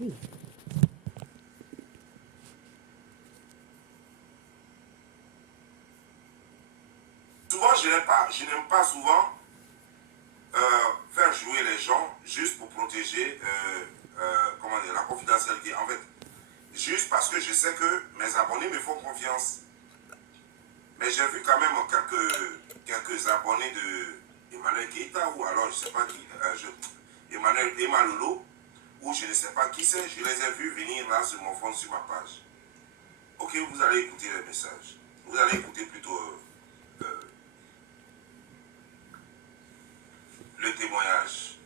Oui. Souvent, je n'aime pas souvent faire jouer les gens juste pour protéger comment dire, la confidentialité. En fait, juste parce que je sais que mes abonnés me font confiance. Mais j'ai vu quand même quelques abonnés de Emmanuel Keita ou alors je ne sais pas qui, Emmanuel Emalolo, ou je ne sais pas qui c'est, je les ai vus venir là sur mon fond, sur ma page. Ok, vous allez écouter les messages. Vous allez écouter plutôt euh, le témoignage.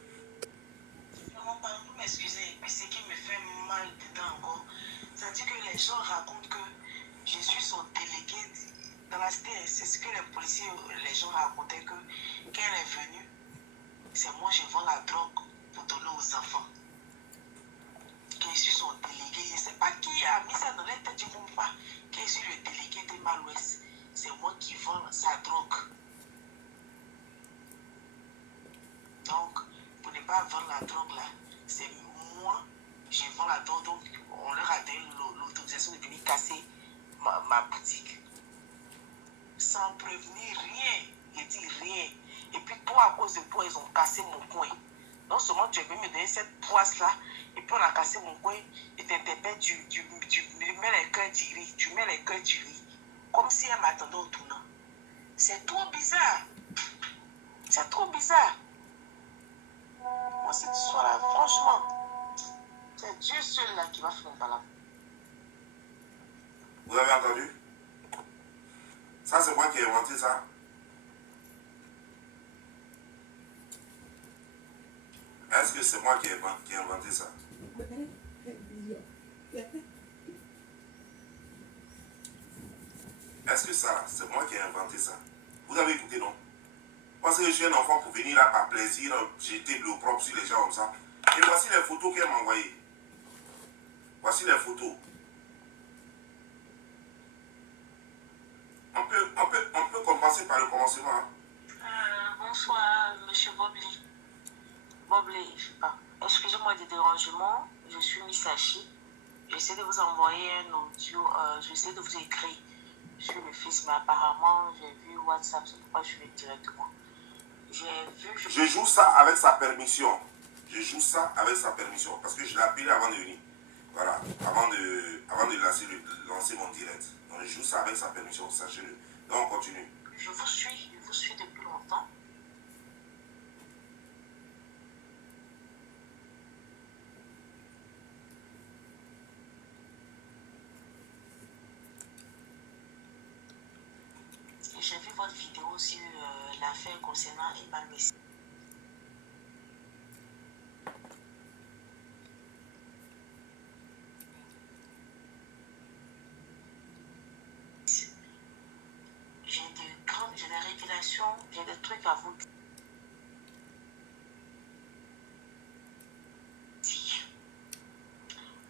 Pardon, m'excuser. Et puis ce qui me fait mal dedans encore, c'est-à-dire que les gens racontent que je suis son délégué dans la cité. C'est ce que les policiers, les gens racontaient que quand elle est venue, c'est moi je vends la drogue pour donner aux enfants. Que je suis son délégué. Je ne sais pas qui a mis ça dans la tête, je ne comprends pas. Que je suis le délégué de Mal-Ouest. C'est moi qui vends sa drogue. Donc, pour ne pas vendre la drogue là, c'est moi, je vends la drogue. Donc, on leur a donné l'autorisation de venir casser ma boutique. Sans prévenir rien. Je dis rien. Et puis, toi, à cause de toi, ils ont cassé mon coin. Non seulement tu es venu me donner cette poisse là, et puis on a cassé mon coin, et t'interpelles, tu mets les cœurs, tu ris. Tu mets les cœurs, tu ris. Comme si elle m'attendait au tournant. C'est trop bizarre. C'est trop bizarre. Moi, cette histoire-là, franchement, c'est Dieu seul là qui va faire mon palabre. Vous avez entendu? Ça, c'est moi qui ai inventé ça. Est-ce que c'est moi qui ai inventé ça? Est-ce que ça, c'est moi qui ai inventé ça? Vous avez écouté, non? Parce que je suis un enfant pour venir là par plaisir, jeter de l'eau propre sur les gens comme ça. Et voici les photos qu'elle m'a envoyées. Voici les photos. On peut commencer par le commencement. Hein? Bonsoir, monsieur Bobley. Bobley, excusez-moi du dérangement. Je suis Misachi. J'essaie de vous envoyer un audio. J'essaie de vous écrire sur le Fils, mais apparemment, j'ai vu WhatsApp, c'est pourquoi je vais directement. Je joue ça avec sa permission. Je joue ça avec sa permission. Parce que je l'ai appelé avant de venir. Voilà. Avant de lancer mon direct. Donc je joue ça avec sa permission, sachez-le. Donc on continue. Je vous suis depuis longtemps. Et j'ai vu votre vidéo sur l'affaire concernant Emmanuel Messi. J'ai des révélations, j'ai des trucs à vous dire.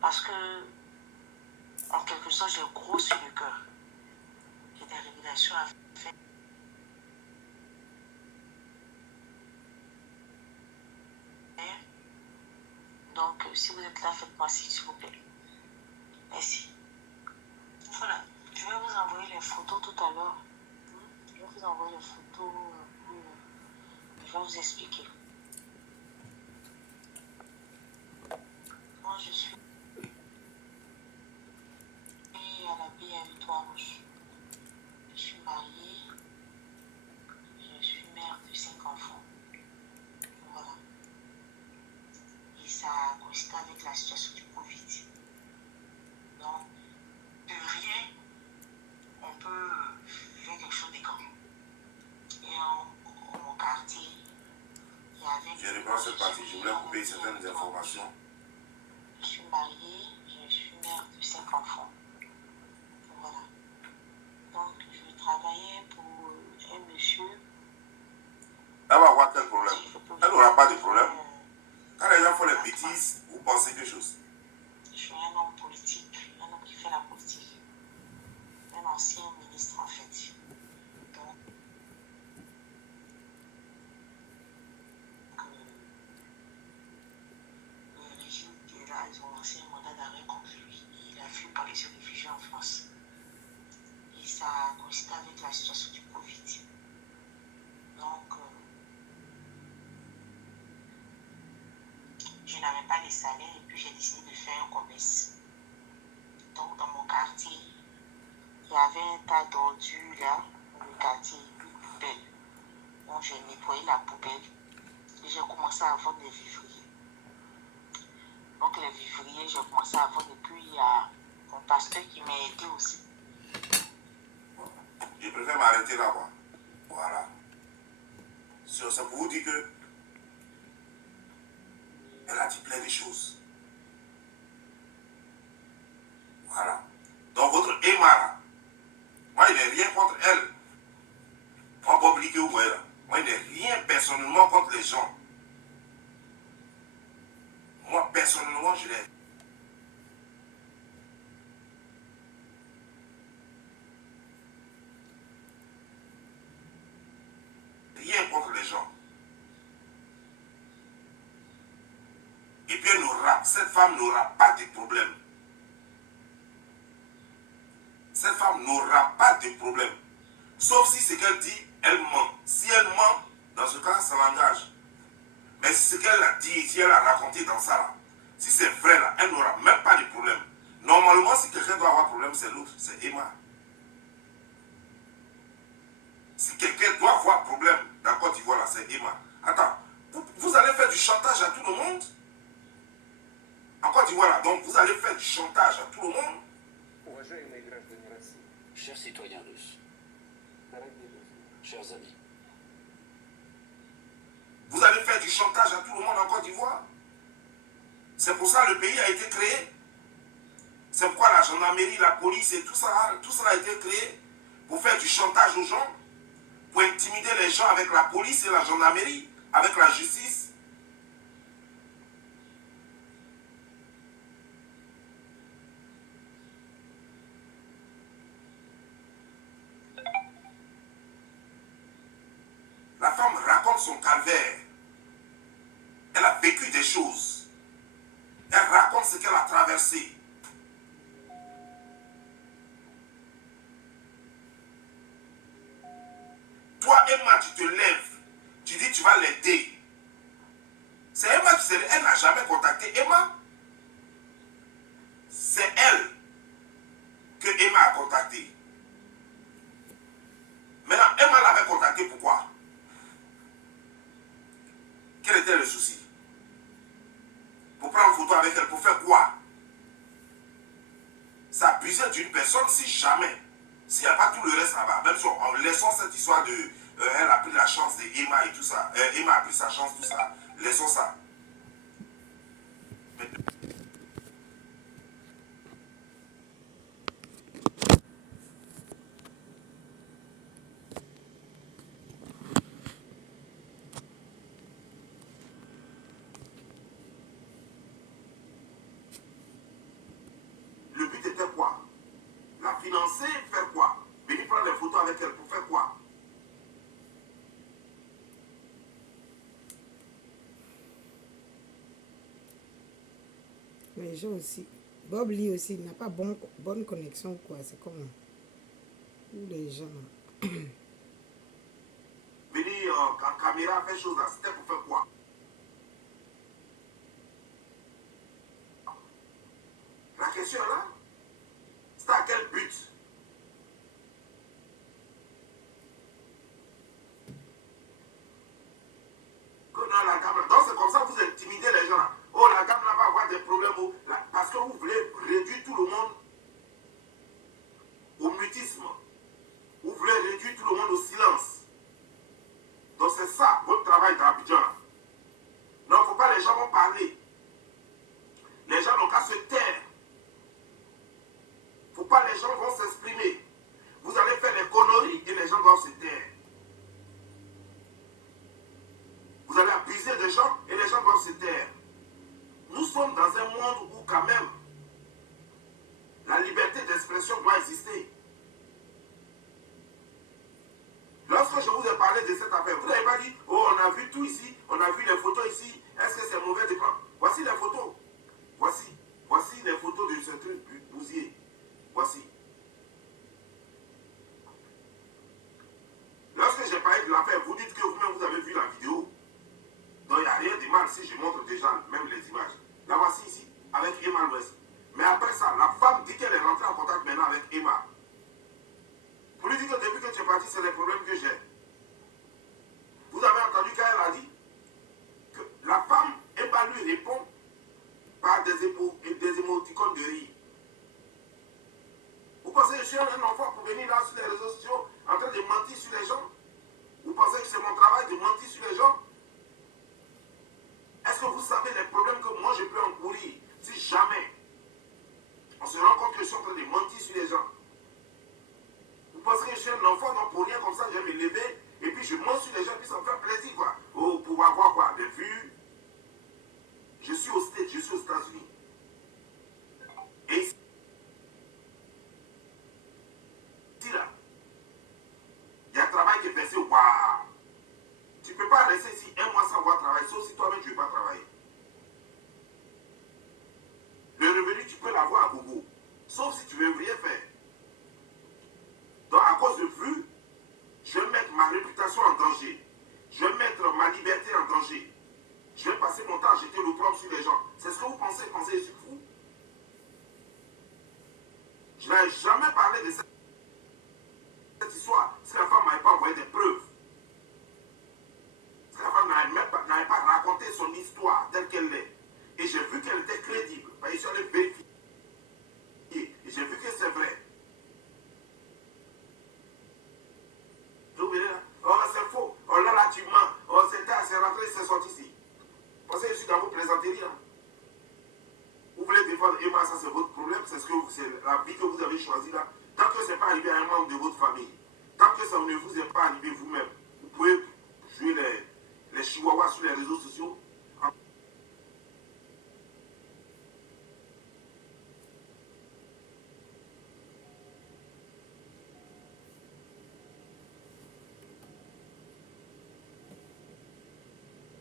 Parce que, en quelque sorte, j'ai gros sur le cœur. J'ai des révélations à faire. Donc, si vous êtes là, faites-moi signe, s'il vous plaît. Merci. Voilà, je vais vous envoyer les photos tout à l'heure. Je vais vous envoyer les photos. Je vais vous expliquer. Moi, je suis à la baie à Victoire Rouge. Je suis mariée. Je suis mère de 5 enfants. Voilà. Et ça a coïncidé avec la situation du Covid. Donc, de rien, on peut faire quelque chose de grand. Et en mon quartier, il y avait... Je reprends cette partie. Je voulais couper certaines informations. Je suis mariée, je suis mère de 5 enfants. Voilà. Donc, je travaillais pour un monsieur. Elle va avoir quel problème? Elle n'aura pas de problème. Quand les gens font les bêtises, vous pensez quelque chose. Je suis un homme politique, un homme qui fait la politique. Un ancien ministre, en fait. Donc, le régime qui est là, ils ont lancé pas de salaire et puis j'ai décidé de faire un commerce. Donc dans mon quartier, il y avait un tas d'ordures là, dans le quartier, une poubelle. Donc j'ai nettoyé la poubelle et j'ai commencé à vendre les vivriers. Donc les vivriers, j'ai commencé à vendre et puis il y a mon pasteur qui m'a aidé aussi. Je préfère m'arrêter là, quoi. Voilà. C'est pour vous dire que elle a dit plein de choses. Voilà. Donc votre Emma, là, moi je n'ai rien contre elle. On peut obliger où elle. Moi je n'ai rien personnellement contre les gens. Moi personnellement je n'ai rien contre les gens. Et puis cette femme n'aura pas de problème. Cette femme n'aura pas de problème. Sauf si ce qu'elle dit, elle ment. Si elle ment, dans ce cas, ça l'engage. Mais si ce qu'elle a dit, si elle a raconté dans ça, là, si c'est vrai, là, elle n'aura même pas de problème. Normalement, si quelqu'un doit avoir problème, c'est l'autre, c'est Emma. Si quelqu'un doit avoir problème dans Côte d'Ivoire, là, c'est Emma. Attends, vous allez faire du chantage à tout le monde? En Côte d'Ivoire, là, donc vous allez faire du chantage à tout le monde? Chers citoyens russes, chers amis, Vous allez faire du chantage à tout le monde en Côte d'Ivoire? C'est pour ça que le pays a été créé. C'est pourquoi la gendarmerie, la police et tout ça a été créé pour faire du chantage aux gens, pour intimider les gens avec la police et la gendarmerie, avec la justice. La femme raconte son calvaire. Elle a vécu des choses. Elle raconte ce qu'elle a traversé. Toi, Emma, tu te lèves. Tu dis tu vas l'aider. C'est Emma qui s'est... Elle n'a jamais contacté Emma. C'est elle que Emma a contacté. Maintenant, Emma l'avait contacté pourquoi? Quel était le souci? Pour prendre une photo avec elle, pour faire quoi? Ça abusait d'une personne si jamais, s'il n'y a pas tout le reste là-bas, même si en laissant cette histoire de elle a pris la chance de Emma et tout ça, Emma a pris sa chance, tout ça, laissons ça. Mais... Le but était quoi? La financer, faire quoi? Venir prendre des photos avec elle pour faire quoi? Les gens aussi. Bob Lee aussi, il n'a pas bonne connexion quoi. C'est comme les gens. Venir en caméra faire chose là, c'était pour faire quoi? La question là, c'est à quel but? Que dans la gamme là. Donc c'est comme ça que vous intimidez les gens là. Oh, la gamme là va avoir des problèmes. Oh, là, parce que vous voulez réduire tout le monde au mutisme. Vous voulez réduire tout le monde au silence. Donc c'est ça votre travail dans Abidjan là. Non, il ne faut pas, les gens vont parler. Les gens n'ont qu'à se taire. Il ne faut pas, les gens vont s'exprimer. Vous allez faire les conneries et les gens vont se taire. Vous allez abuser des gens et les gens vont se taire. Nous sommes dans un monde où quand même la liberté d'expression doit exister. Lorsque je vous ai parlé de cette affaire, vous n'avez pas dit, oh, on a vu tout ici, on a vu les photos ici, est-ce que c'est mauvais de prendre? Voici les photos. Voici les photos de ce truc Bouzier. Voici. Lorsque j'ai parlé de l'affaire, vous dites que vous-même vous avez vu la vidéo. Donc il n'y a rien de mal si je montre déjà même les images. suis un enfant pour venir là sur les réseaux sociaux en train de mentir sur les gens? Vous pensez que c'est mon travail de mentir sur les gens? Est-ce que vous savez les problèmes que moi je peux encourir si jamais on se rend compte que je suis en train de mentir sur les gens? Vous pensez que je suis un enfant, donc pour rien comme ça, je vais me lever et puis je mens sur les gens et puis ça me fait plaisir quoi. Oh, pour avoir quoi? Des vues. Je suis aux États-Unis. Et ici là, il y a un travail qui est fait, waouh! Tu ne peux pas rester ici un mois sans avoir travaillé, sauf si toi-même tu ne veux pas travailler. Le revenu, tu peux l'avoir à gogo, sauf si tu ne veux rien faire. Donc à cause de vues, je vais mettre ma réputation en danger. Je vais mettre ma liberté en danger. Je vais passer mon temps à jeter l'opprobre sur les gens. C'est ce que vous pensez, je suis fou. Je n'ai jamais parlé de cette histoire si la femme n'avait pas envoyé des preuves. Si la femme n'avait pas raconté son histoire telle qu'elle est. Et j'ai vu qu'elle était crédible. Je suis allé vérifier. Et j'ai vu que c'est vrai. Vous verrez là. Oh, c'est faux. Oh là là, tu mens. Oh, c'est rentré, c'est sorti ici. Parce que je suis dans vos plaisanteries. Hein. Vous voulez défendre Emma, ça c'est votre problème. C'est la vie que vous avez choisie là. Tant que ce n'est pas arrivé à un membre de votre famille, tant que ça ne vous est pas arrivé vous-même, vous pouvez jouer les chihuahuas sur les réseaux sociaux.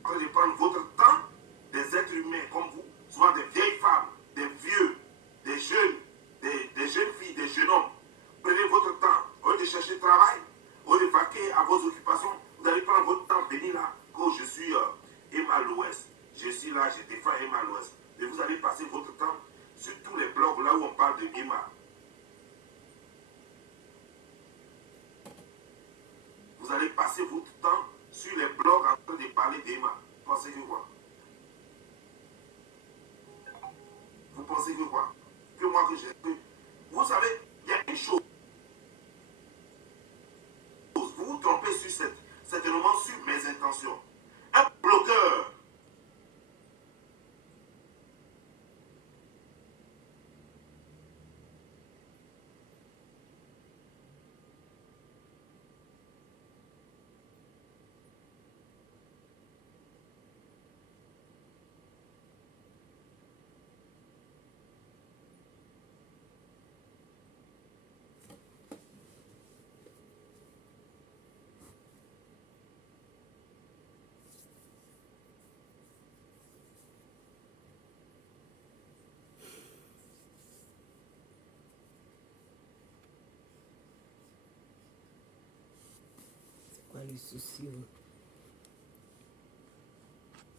De prendre votre temps, des êtres humains comme vous, souvent des vieilles femmes, des vieux, des jeunes filles, des jeunes hommes. Prenez votre temps, au lieu de chercher travail, au lieu de vaquer à vos occupations, vous allez prendre votre temps, venir là, quand je suis Emma l'Ouest, je suis là, je défends Emma l'Ouest. Et vous allez passer votre temps sur tous les blogs là où on parle de Emma. Vous allez passer votre temps sur les blogs en train de parler d'Emma. Vous pensez que quoi? Vous pensez que quoi? Que moi que j'ai... Vous savez, il y a une chose. Vous vous trompez sur certainement sur mes intentions. Un blogueur Pas les soucis.